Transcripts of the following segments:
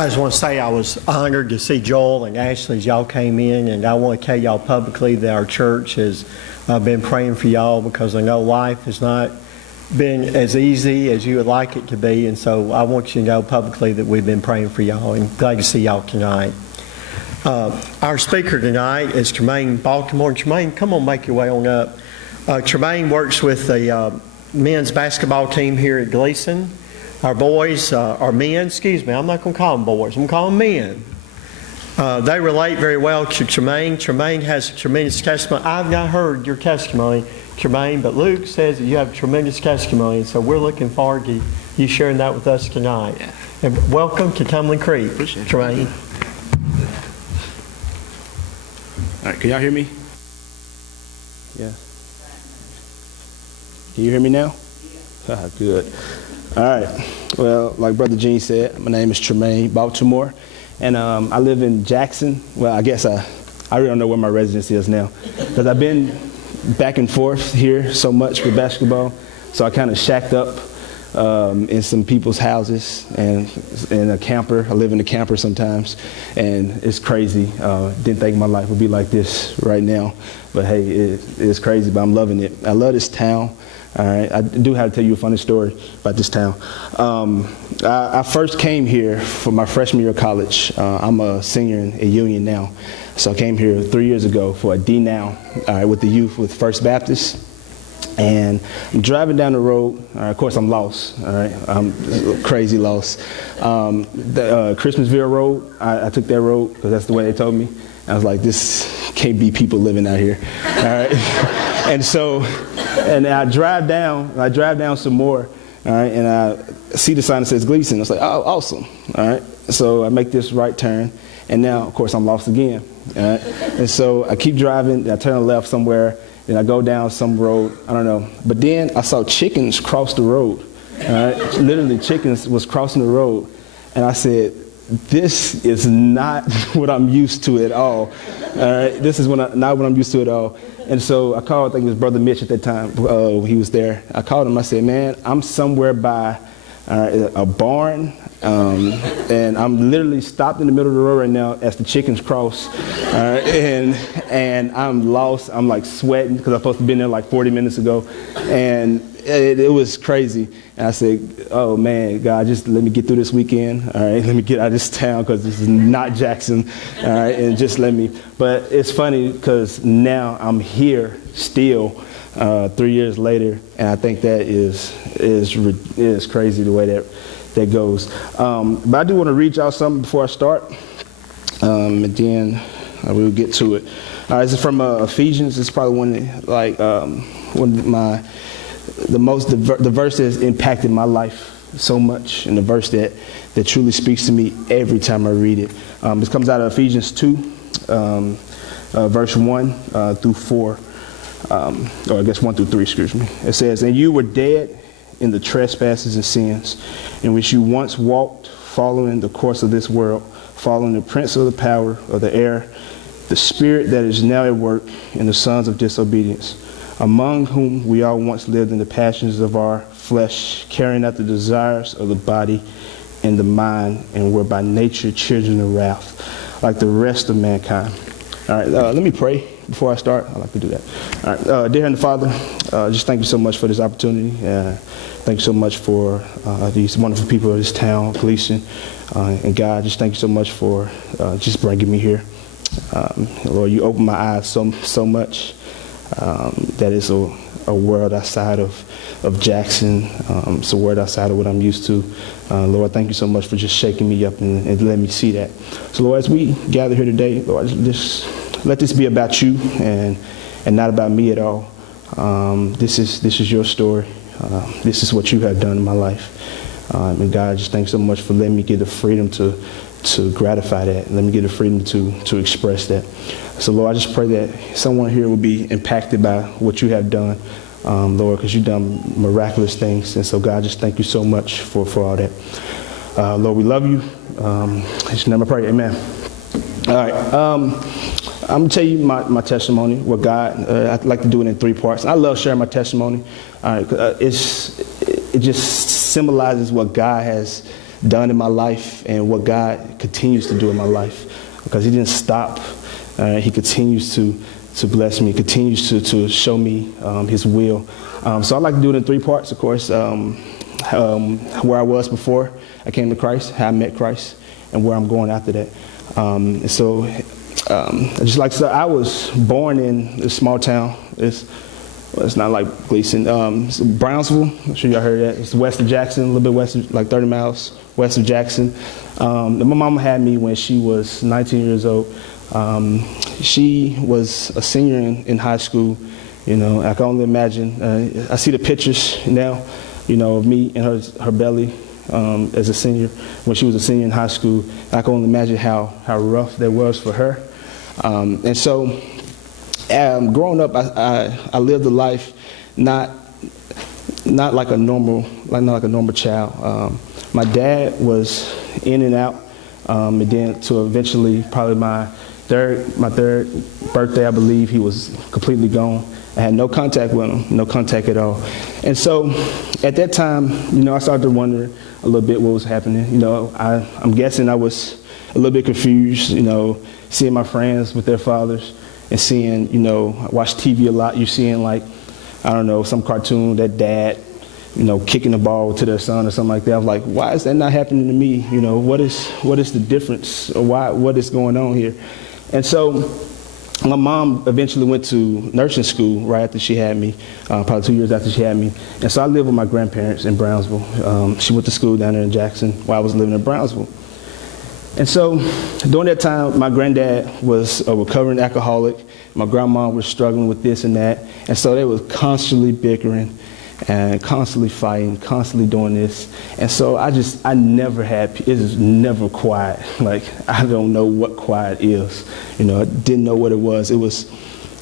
I just want to say I was honored to see Joel and Ashley as y'all came in, and I want to tell y'all publicly that our church has been praying for y'all because I know life has not been as easy as you would like it to be, and so I want you to know publicly that we've been praying for y'all and glad to see y'all tonight. Our speaker tonight is Tremaine, Baltimore. Tremaine, come on, make your way on up. Tremaine works with the men's basketball team here at Gleason. Our boys are men. Excuse me, I'm not going to call them boys. I'm going to call them men. They relate very well to Tremaine. Tremaine has a tremendous testimony. I've not heard your testimony, Tremaine, but Luke says that you have a tremendous testimony, so we're looking forward to you sharing that with us tonight. Yeah. And welcome to Tumbling Creek, Tremaine. All right, can y'all hear me? Yeah. Can you hear me now? Ah, good. All right. Well, like Brother Gene said, my name is Tremaine, Baltimore, and I live in Jackson. Well, I guess I really don't know where my residence is now because I've been back and forth here so much with basketball, so I kind of shacked up in some people's houses and in a camper. I live in a camper sometimes, and it's crazy. Didn't think my life would be like this right now, but hey, it's crazy, but I'm loving it. I love this town. All right, I do have to tell you a funny story about this town. I first came here for my freshman year of college. I'm a senior in Union now, so I came here 3 years ago for a D now, with the youth with First Baptist. And I'm driving down the road. Of course, I'm lost. All right, I'm crazy lost. The Christmasville Road. I took that road because that's the way they told me. I was like, this can't be people living out here. All right, and I drive down some more. All right, and I see the sign that says Gleason. I was like, oh, awesome. All right, so I make this right turn, and now, of course, I'm lost again. All right, and so I keep driving. I turn left somewhere. Then I go down some road, I don't know. But then I saw chickens cross the road. All right? Literally, chickens was crossing the road. And I said, this is not what I'm used to at all. All right? This is not what I'm used to at all. And so I called, I think it was Brother Mitch at that time. He was there. I called him. I said, man, I'm somewhere by a barn. And I'm literally stopped in the middle of the road right now as the chickens cross, and I'm lost. I'm like sweating because I'm supposed to have been there like 40 minutes ago, and it was crazy. And I said, oh man, God, just let me get through this weekend. All right, let me get out of this town because this is not Jackson. All right, and just let me. But it's funny because now I'm here still 3 years later, and I think that is crazy the way that goes. But I do want to read y'all something before I start, and then we'll get to it. This is from Ephesians. It's probably one of the verse that has impacted my life so much, and the verse that truly speaks to me every time I read it. This comes out of Ephesians 2, verse 1 through 4, or I guess 1 through 3, excuse me. It says, "And you were dead in the trespasses and sins in which you once walked, following the course of this world, following the prince of the power of the air, the spirit that is now at work in the sons of disobedience, among whom we all once lived in the passions of our flesh, carrying out the desires of the body and the mind, and were by nature children of wrath, like the rest of mankind." All right, let me pray before I start. I like to do that. All right, dear Heavenly Father, just thank you so much for this opportunity. Thank you so much for these wonderful people of this town, Gleason. And God, just thank you so much for just bringing me here. Lord, you opened my eyes so much that it's a world outside of Jackson. It's a world outside of what I'm used to. Lord, thank you so much for just shaking me up and letting me see that. So, Lord, as we gather here today, Lord, just let this be about you and not about me at all. This is your story. This is what you have done in my life. And God, just thanks so much for letting me get the freedom to gratify that. Let me get the freedom to express that. So, Lord, I just pray that someone here will be impacted by what you have done, Lord, because you've done miraculous things. And so, God, just thank you so much for all that. Lord, we love you. In your name I pray, amen. All right. I'm going to tell you my testimony, what God, I'd like to do it in 3 parts. I love sharing my testimony. It just symbolizes what God has done in my life and what God continues to do in my life, because he didn't stop. He continues to bless me, continues to show me his will. So I like to do it in 3 parts, of course. Where I was before I came to Christ, how I met Christ, and where I'm going after that. I just like to say, I was born in a small town. It's not like Gleason. It's Brownsville. I'm sure y'all heard that. It's west of Jackson, a little bit west of, like 30 miles west of Jackson. My mama had me when she was 19 years old. She was a senior in high school. I can only imagine. I see the pictures now, of me in her belly as a senior, when she was a senior in high school. I can only imagine how rough that was for her. And so growing up, I lived a life not like a normal child. My dad was in and out, and then to eventually probably my third birthday, I believe, he was completely gone. I had no contact with him, no contact at all. And so at that time, I started to wonder a little bit what was happening. I'm guessing I was a little bit confused, seeing my friends with their fathers and seeing, I watch TV a lot. You're seeing, like, I don't know, some cartoon that dad, kicking the ball to their son or something like that. I'm like, why is that not happening to me? What is the difference, or what is going on here? And so my mom eventually went to nursing school right after she had me, probably 2 years after she had me. And so I lived with my grandparents in Brownsville. She went to school down there in Jackson while I was living in Brownsville. And so during that time, my granddad was a recovering alcoholic. My grandma was struggling with this and that. And so they were constantly bickering and constantly fighting, constantly doing this. And so I never had, it was never quiet. Like, I don't know what quiet is. I didn't know what it was. It was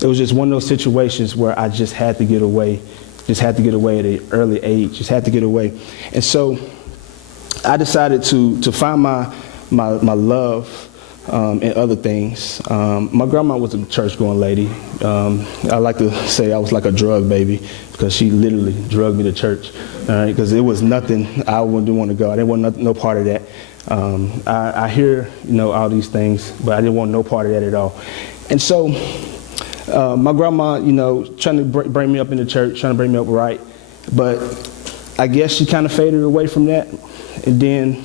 just one of those situations where I just had to get away, at an early age, just had to get away. And so I decided to find my love in other things. My grandma was a church-going lady. I like to say I was like a drug baby, because she literally drugged me to church, because it was nothing I wouldn't want to go. I didn't want no part of that. I hear, all these things, but I didn't want no part of that at all. And so my grandma, trying to bring me up in the church, trying to bring me up right, but I guess she kind of faded away from that. And then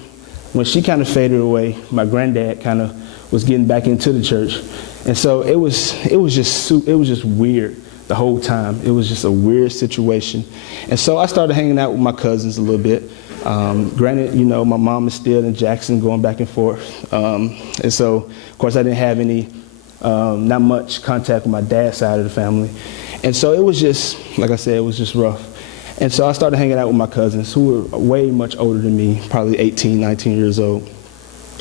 when she kind of faded away, my granddad kind of was getting back into the church. And so it was just weird the whole time. It was just a weird situation. And so I started hanging out with my cousins a little bit. Granted, my mom is still in Jackson, going back and forth. And so, of course, I didn't have not much contact with my dad's side of the family. And so it was just, like I said, it was just rough. And so I started hanging out with my cousins, who were way much older than me, probably 18, 19 years old.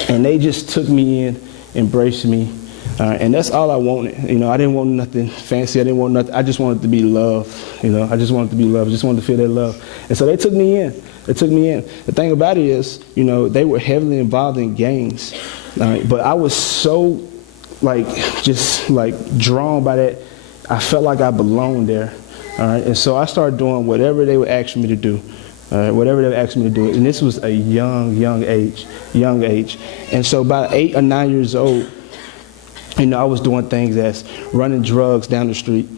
And they just took me in, embraced me. And that's all I wanted. I didn't want nothing fancy. I didn't want nothing. I just wanted to be loved. I just wanted to be loved. I just wanted to feel that love. And so they took me in. The thing about it is, they were heavily involved in gangs. But I was so, drawn by that. I felt like I belonged there. All right, and so I started doing whatever they would ask me to do, and this was a young age. And so about 8 or 9 years old, I was doing things as running drugs down the street,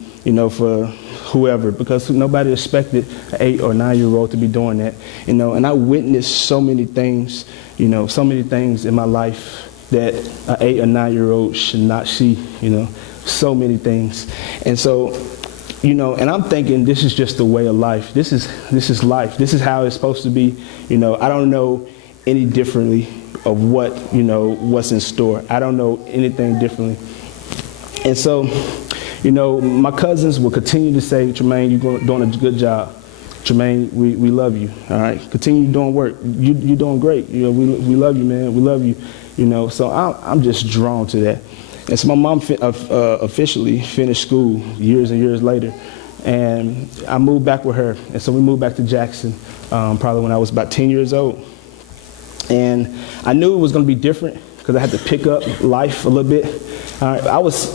for whoever, because nobody expected an 8 or 9 year old to be doing that, and I witnessed so many things, so many things in my life that an 8 or 9 year old should not see, so many things, and so. And I'm thinking this is just the way of life. This is life. This is how it's supposed to be. I don't know any differently of what's in store. I don't know anything differently. And so, my cousins will continue to say, Tremaine, you're doing a good job. Tremaine, we love you. All right, continue doing work. You're doing great. We love you, man. We love you. So I'm just drawn to that. And so my mom officially finished school years and years later, and I moved back with her. And so we moved back to Jackson, probably when I was about 10 years old. And I knew it was going to be different because I had to pick up life a little bit. I was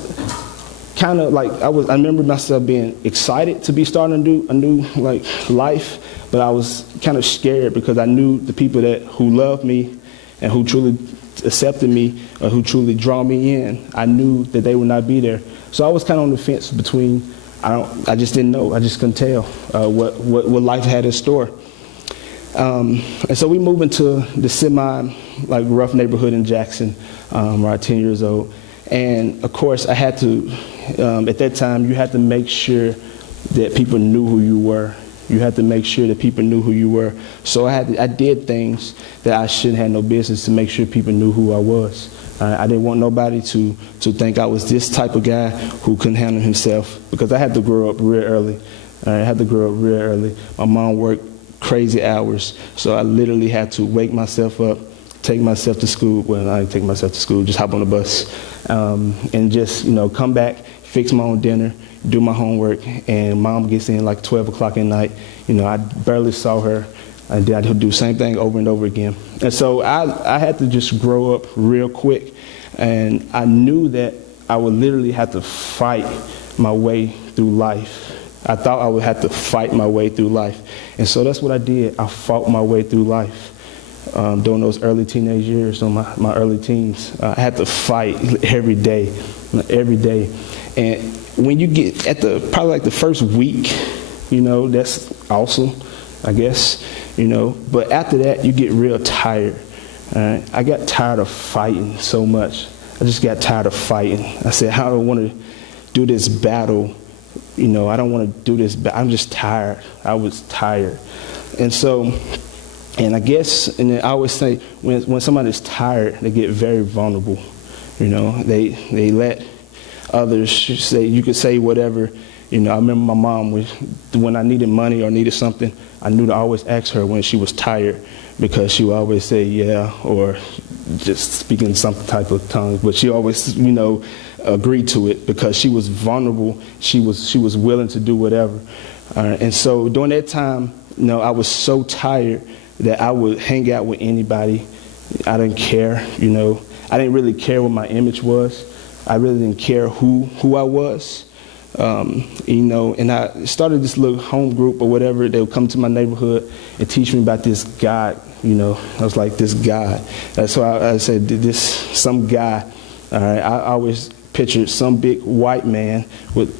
kind of like I remember myself being excited to be starting a new like life, but I was kind of scared because I knew the people who loved me and who truly accepted me or who truly draw me in. I knew that they would not be there. So I was kind of on the fence between. I just didn't know. I just couldn't tell what life had in store. And so we moved into the like rough neighborhood in Jackson, around 10 years old. And of course I had to, at that time, you had to make sure that people knew who you were. You had to make sure that people knew who you were. So I did things that I shouldn't have no business to make sure people knew who I was. I didn't want nobody to think I was this type of guy who couldn't handle himself, because I had to grow up real early. My mom worked crazy hours, so I literally had to wake myself up, take myself to school. Well, I didn't take myself to school, just hop on the bus, and just come back, fix my own dinner, do my homework, and mom gets in like 12 o'clock at night. I barely saw her, and then I'd do the same thing over and over again. And so I had to just grow up real quick, and I knew that I would literally have to fight my way through life. I thought I would have to fight my way through life. And so that's what I did. I fought my way through life. During those early teenage years, my early teens, I had to fight every day. And when you get at probably like the first week, that's awesome, I guess, But after that, you get real tired. I got tired of fighting so much. I just got tired of fighting. I said, I don't want to do this battle. I don't want to do this. I'm just tired. I was tired. And so, and I guess, and I always say, when somebody's tired, they get very vulnerable. They let others say, you could say whatever. I remember my mom, when I needed money or needed something, I knew to always ask her when she was tired, because she would always say, yeah, or just speaking some type of tongue. But she always, agreed to it because she was vulnerable. She was willing to do whatever. And so during that time, I was so tired that I would hang out with anybody. I didn't care, I didn't really care what my image was. I really didn't care who I was. And I started this little home group or whatever. They would come to my neighborhood and teach me about this God. I was like, this God. That's why I said, some guy. All right, I always pictured some big white man with,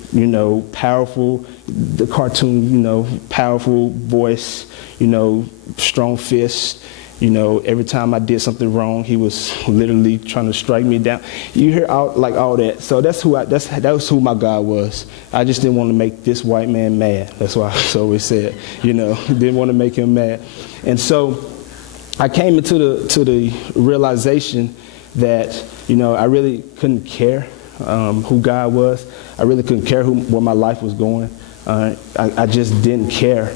powerful, the cartoon, powerful voice, strong fist. Every time I did something wrong, he was literally trying to strike me down. You hear all that. So that was who my God was. I just didn't want to make this white man mad. That's why I always said, didn't want to make him mad. And so I came into the realization that, I really couldn't care who God was. I really couldn't care where my life was going. I just didn't care.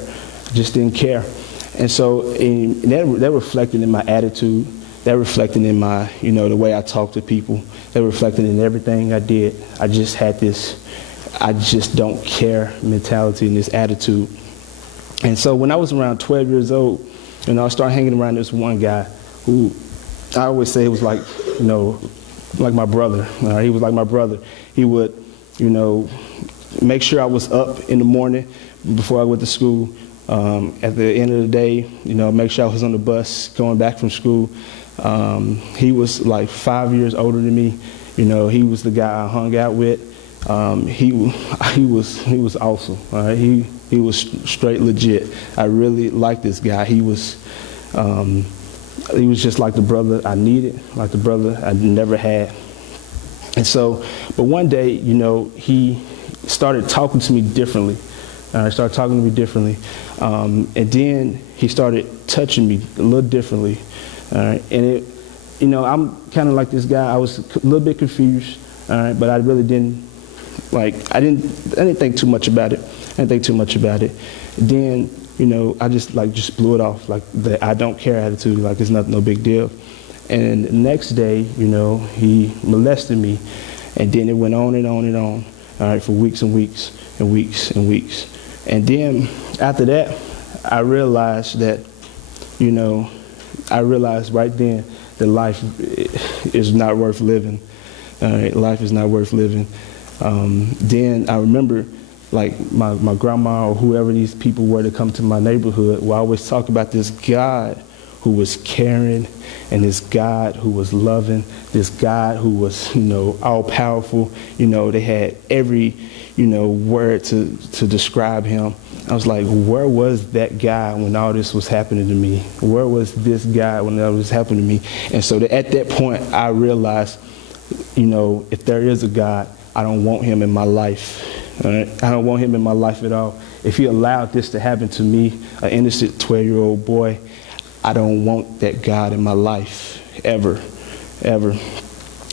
And so that reflected in my attitude. That reflected in my, the way I talked to people. That reflected in everything I did. I just had this, I just don't care mentality and this attitude. And so when I was around 12 years old, I started hanging around this one guy who I always say was like, like my brother. He was like my brother. He would, make sure I was up in the morning before I went to school. At the end of the day, make sure I was on the bus going back from school. He was like 5 years older than me. He was the guy I hung out with. He was awesome. All right? He was straight legit. I really liked this guy. He was just like the brother I needed, like the brother I never had. And so, but one day, he started talking to me differently. And then he started touching me a little differently. And I'm kind of like this guy. I was a little bit confused, but I really didn't, I didn't think too much about it. Then, I just blew it off, like the I don't care attitude, like it's no big deal. And the next day, he molested me, and then it went on and on and on, for weeks and weeks and weeks and weeks. And then after that, I realized that, right then that life is not worth living. Life is not worth living. Then I remember, like, my grandma or whoever these people were that come to my neighborhood will always talk about this God who was caring, and this God who was loving, this God who was, all powerful. They had every, word to describe him. I was like, where was that guy when all this was happening to me? Where was this guy when all this was happening to me? And so at that point, I realized, if there is a God, I don't want him in my life. All right? I don't want him in my life at all. If he allowed this to happen to me, an innocent 12-year-old boy, I don't want that God in my life, ever, ever.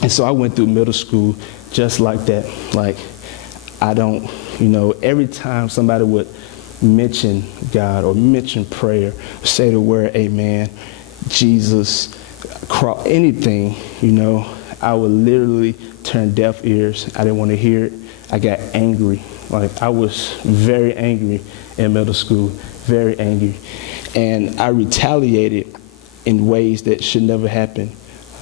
And so I went through middle school just like that. Like, I don't, every time somebody would mention God or mention prayer, say the word amen, Jesus, anything, I would literally turn deaf ears. I didn't want to hear it. I got angry. Like, I was very angry in middle school, very angry. And I retaliated in ways that should never happen.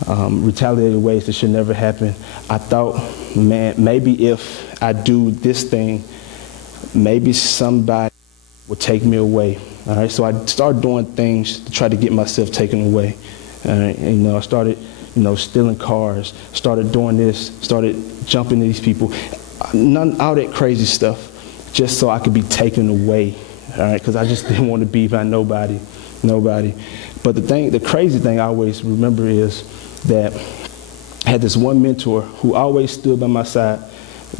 Retaliated in ways that should never happen. I thought, man, maybe if I do this thing, maybe somebody will take me away. All right, so I started doing things to try to get myself taken away. All right, and, I started, stealing cars, started doing this, started jumping these people, all that crazy stuff, just so I could be taken away. All right, because I just didn't want to be by nobody. But the crazy thing I always remember is that I had this one mentor who always stood by my side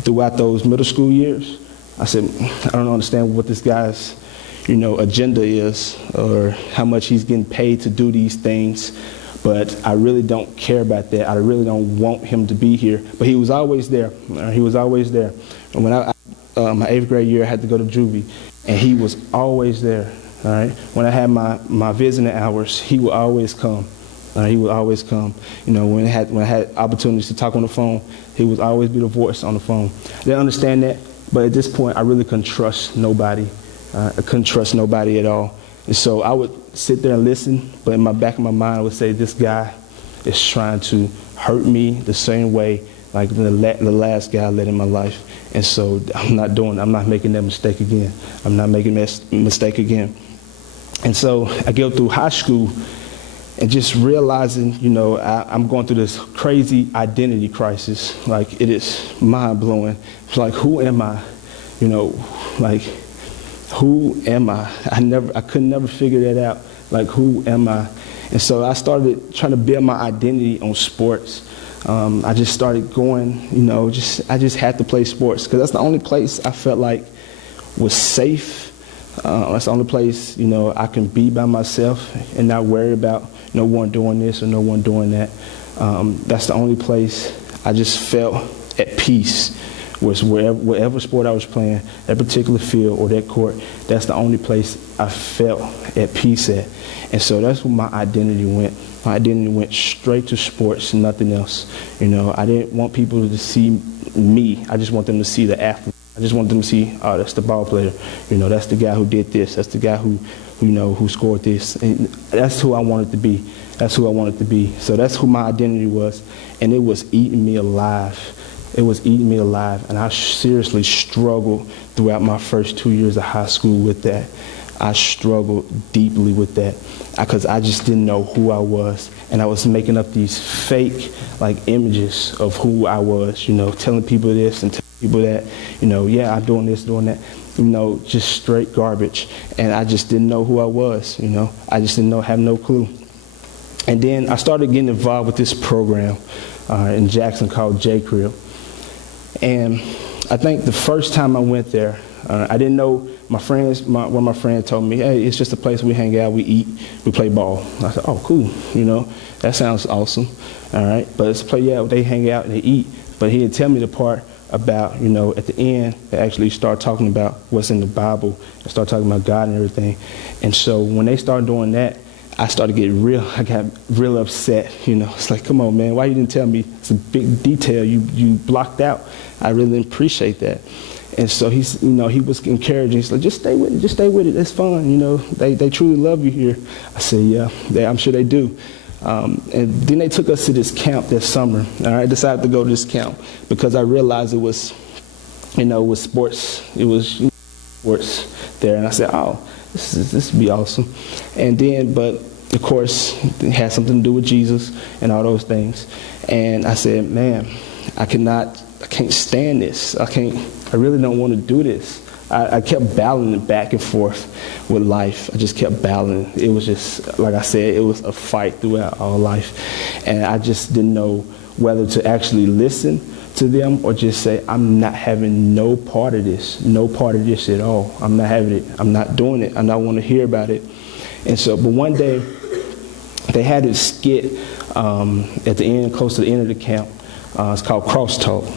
throughout those middle school years. I said, I don't understand what this guy's, agenda is, or how much he's getting paid to do these things, but I really don't care about that. I really don't want him to be here. But he was always there. He was always there. And when my 8th grade year, I had to go to juvie. And he was always there, all right? When I had my visiting hours, he would always come. He would always come. When I had opportunities to talk on the phone, he would always be the voice on the phone. I didn't understand that, but at this point, I really couldn't trust nobody. I couldn't trust nobody at all. And so I would sit there and listen, but in my back of my mind, I would say, this guy is trying to hurt me the same way like the last guy I let in my life. And so I'm not making that mistake again. I'm not making that mistake again. And so I go through high school and just realizing, I'm going through this crazy identity crisis. Like, it is mind-blowing. It's like, who am I? Who am I? I could never figure that out. Like, who am I? And so I started trying to build my identity on sports. I just started going, I just had to play sports because that's the only place I felt like was safe. That's the only place, I can be by myself and not worry about no one doing this or no one doing that. That's the only place I just felt at peace, was whatever sport I was playing, that particular field or that court, that's the only place I felt at peace at. And so that's where my identity went. My identity went straight to sports, nothing else. I didn't want people to see me. I just want them to see the athlete. I just want them to see, oh, that's the ball player. That's the guy who did this. That's the guy who scored this. And that's who I wanted to be. That's who I wanted to be. So that's who my identity was. And it was eating me alive. It was eating me alive. And I seriously struggled throughout my first 2 years of high school with that. I struggled deeply with that because I just didn't know who I was. And I was making up these fake images of who I was, telling people this and telling people that, yeah, I'm doing this, doing that, just straight garbage. And I just didn't know who I was, I just didn't have no clue. And then I started getting involved with this program in Jackson called J-Crib. And I think the first time I went there, I didn't know. One of my friends told me, hey, it's just a place we hang out, we eat, we play ball. I said, oh, cool, that sounds awesome, all right. But it's a place, yeah, they hang out and they eat. But he didn't tell me the part about, at the end, they actually start talking about what's in the Bible and start talking about God and everything. And so when they started doing that, I got real upset, It's like, come on, man, why you didn't tell me? It's a big detail you blocked out. I really didn't appreciate that. And so he was encouraging. He's like, just stay with it. It's fun, They truly love you here. I said, yeah, I'm sure they do. And then they took us to this camp that summer. All right, I decided to go to this camp because I realized it was with sports. It was sports there, and I said, oh, this would be awesome. And then, but of course, it had something to do with Jesus and all those things. And I said, man, I can't stand this. I really don't want to do this. I kept battling back and forth with life. I just kept battling. It was just, like I said, it was a fight throughout all life. And I just didn't know whether to actually listen to them or just say, I'm not having no part of this at all. I'm not having it. I'm not doing it. I don't want to hear about it. And so, but one day, they had this skit at the end, close to the end of the camp. It's called Crosstalk.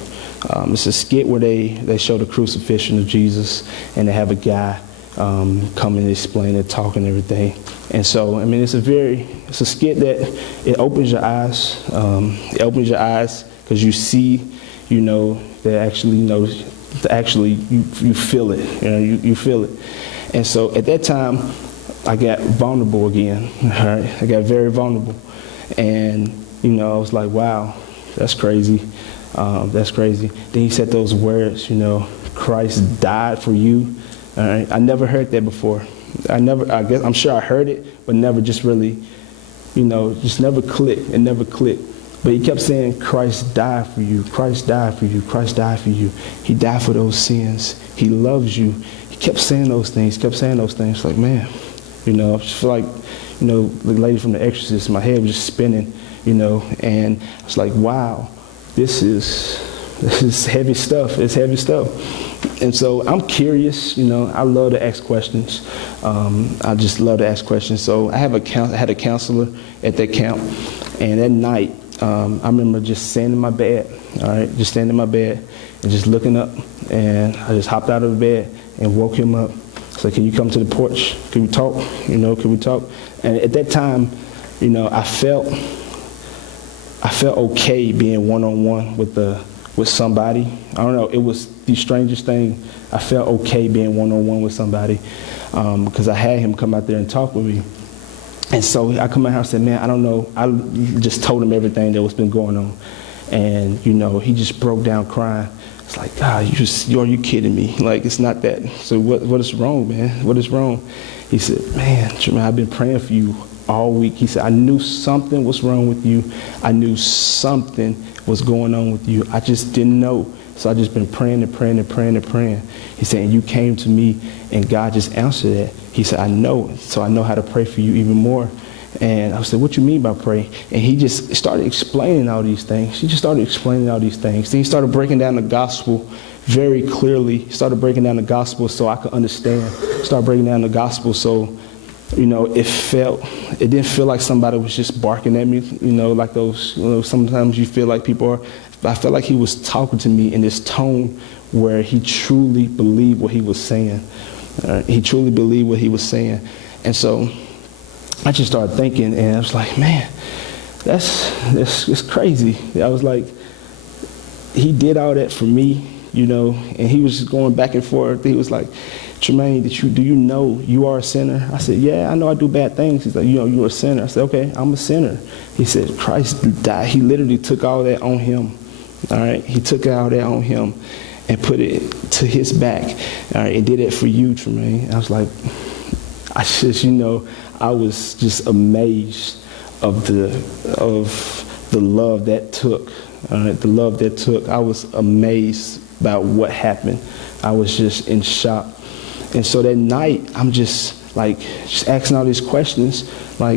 It's a skit where they show the crucifixion of Jesus, and they have a guy come and explain it, talk and everything. And so, I mean, it's a skit that it opens your eyes. It opens your eyes because you see, that actually, you feel it. You feel it. And so at that time, I got vulnerable again. All right? I got very vulnerable. And, I was like, wow, that's crazy. That's crazy. Then he said those words, Christ died for you. All right? I never heard that before. I'm sure I heard it, but never just really, just never clicked. It never clicked. But he kept saying, Christ died for you. Christ died for you. Christ died for you. He died for those sins. He loves you. He kept saying those things. Like, man, I just feel like, the lady from The Exorcist, my head was just spinning, and I was like, wow, this is heavy stuff. It's heavy stuff. And so I'm curious, I love to ask questions. I just love to ask questions. So I had a counselor at that camp, and at night, I remember just standing in my bed, all right, just standing in my bed and just looking up, and I just hopped out of the bed and woke him up. So can you come to the porch? Can we talk? Can we talk? And at that time, I felt okay being one-on-one with somebody. I don't know. It was the strangest thing. I felt okay being one-on-one with somebody because I had him come out there and talk with me. And so I come out here and said, man, I don't know. I just told him everything that was been going on. And, he just broke down crying. It's like, God, are you kidding me? Like, it's not that. So what is wrong, man? What is wrong? He said, man, Tremaine, I've been praying for you all week. He said, I knew something was wrong with you. I knew something was going on with you. I just didn't know. So I just been praying and praying and praying and praying. He said, and you came to me and God just answered that. He said, I know. So I know how to pray for you even more. And I said, what you mean by pray? And he just started explaining all these things. He just started explaining all these things. Then he started breaking down the gospel very clearly. He started breaking down the gospel so I could understand. Started breaking down the gospel so, it didn't feel like somebody was just barking at me, like those, sometimes you feel like people are. I felt like he was talking to me in this tone where he truly believed what he was saying. He truly believed what he was saying. And so I just started thinking, and I was like, man, that's crazy. I was like, he did all that for me, and he was just going back and forth. He was like, Tremaine, do you know you are a sinner? I said, yeah, I know I do bad things. He's like, you're a sinner. I said, okay, I'm a sinner. He said, Christ died. He literally took all that on him. All right, he took all that on him and put it to his back. All right, and did it for you, Tremaine. I was like, I was just amazed of the love that took. All right, the love that took. I was amazed about what happened. I was just in shock. And so that night, I'm just asking all these questions,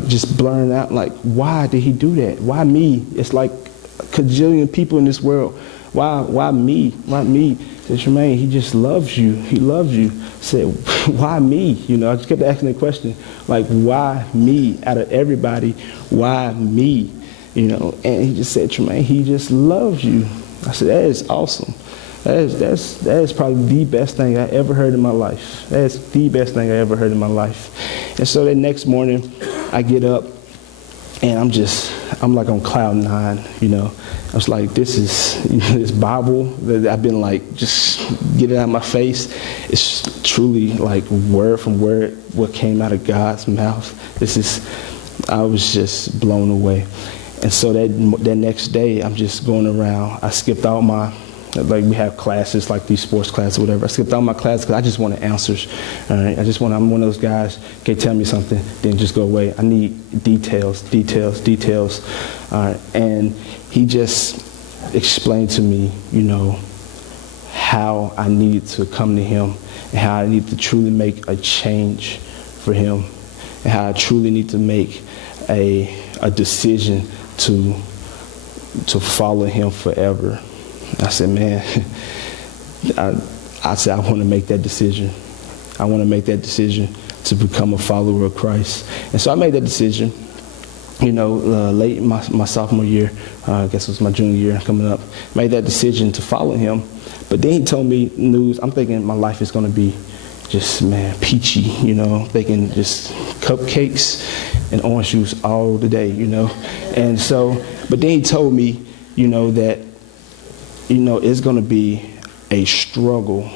just blurring out, why did he do that? Why me? It's like a cajillion people in this world. Why me? Why me? I said, Tremaine, he just loves you. He loves you. I said, why me? I just kept asking the question, why me? Out of everybody, why me? And he just said, Tremaine, he just loves you. I said, that is awesome. That is probably the best thing I ever heard in my life. That is the best thing I ever heard in my life. And so that next morning, I get up, and I'm like on cloud nine, I was like, this is, this Bible that I've been just get it out of my face. It's truly word from word what came out of God's mouth. I was just blown away. And so that next day, I'm just going around. I skipped all my like we have classes like these sports classes or whatever. I skipped all my classes because I just wanted answers. All right? I'm one of those guys, okay, tell me something, then just go away. I need details. All right? And he just explained to me, how I needed to come to him and how I need to truly make a change for him and how I truly need to make a decision to follow him forever. I said, man, I said, I want to make that decision. I want to make that decision to become a follower of Christ. And so I made that decision, late in my sophomore year, I guess it was my junior year coming up, made that decision to follow him. But then he told me news. I'm thinking my life is going to be just, peachy, thinking just cupcakes and orange juice all the day, And so, but then he told me, that, it's going to be a struggle.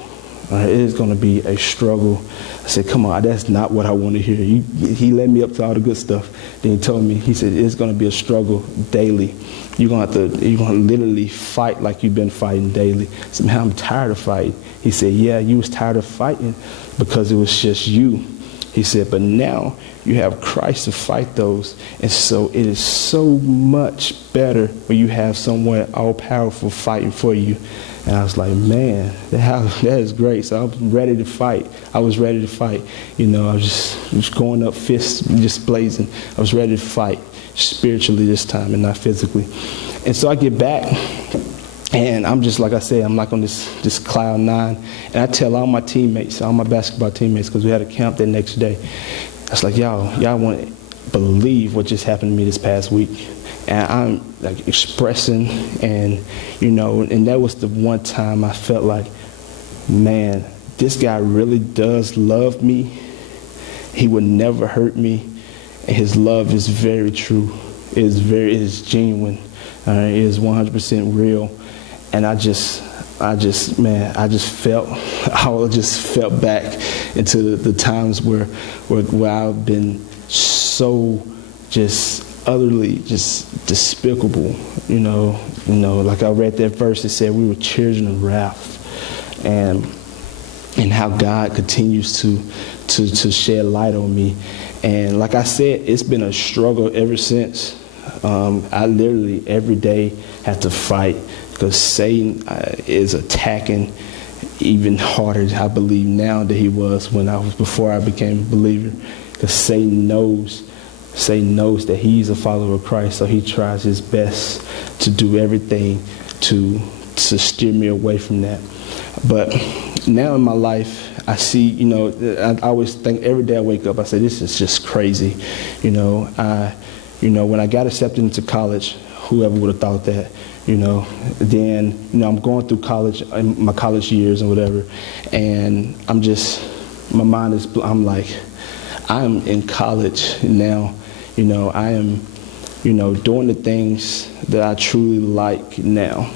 It is going to be a struggle. I said, come on, that's not what I want to hear. He led me up to all the good stuff. Then he told me, he said, it's going to be a struggle daily. You're going to literally fight like you've been fighting daily. I said, man, I'm tired of fighting. He said, yeah, you was tired of fighting because it was just you. He said, but now you have Christ to fight those. And so it is so much better when you have someone all-powerful fighting for you. And I was like, man, that is great. So I was ready to fight. I was just going up, fists just blazing. I was ready to fight spiritually this time and not physically. And so I get back, and I'm just, like I said, I'm like on this cloud nine. And I tell all my teammates, all my basketball teammates, because we had a camp that next day. I was like, y'all won't believe what just happened to me this past week. And I'm like expressing and that was the one time I felt like, man, this guy really does love me. He would never hurt me. And his love is very true. It is genuine. It is 100% real. And I just felt back into the times where I've been so just utterly just despicable, like I read that verse that said we were children of wrath, and how God continues to shed light on me. And like I said, it's been a struggle ever since. I literally every day have to fight because Satan is attacking even harder, I believe, now than he was before I became a believer, because Satan knows that he's a follower of Christ, so he tries his best to do everything to steer me away from that. But now in my life, I see, I always think every day I wake up, I say, this is just crazy. When I got accepted into college, whoever would have thought that, then, I'm going through college, my college years and whatever, and my mind is, I'm like, I'm in college now. I am, doing the things that I truly like now,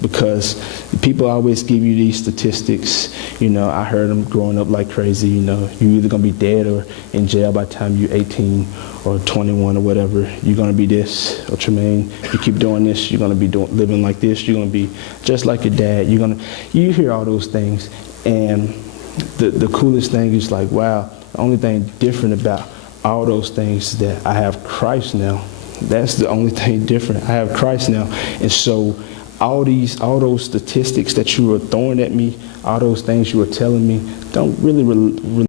because people always give you these statistics. I heard them growing up like crazy, you're either going to be dead or in jail by the time you're 18 or 21 or whatever. You're going to be this, or Tremaine, you keep doing this, you're going to be living like this, you're going to be just like your dad. You hear all those things, and the coolest thing is like, wow, the only thing different about all those things is that I have Christ now. That's the only thing different. I have Christ now. And so all those statistics that you were throwing at me, all those things you were telling me, don't really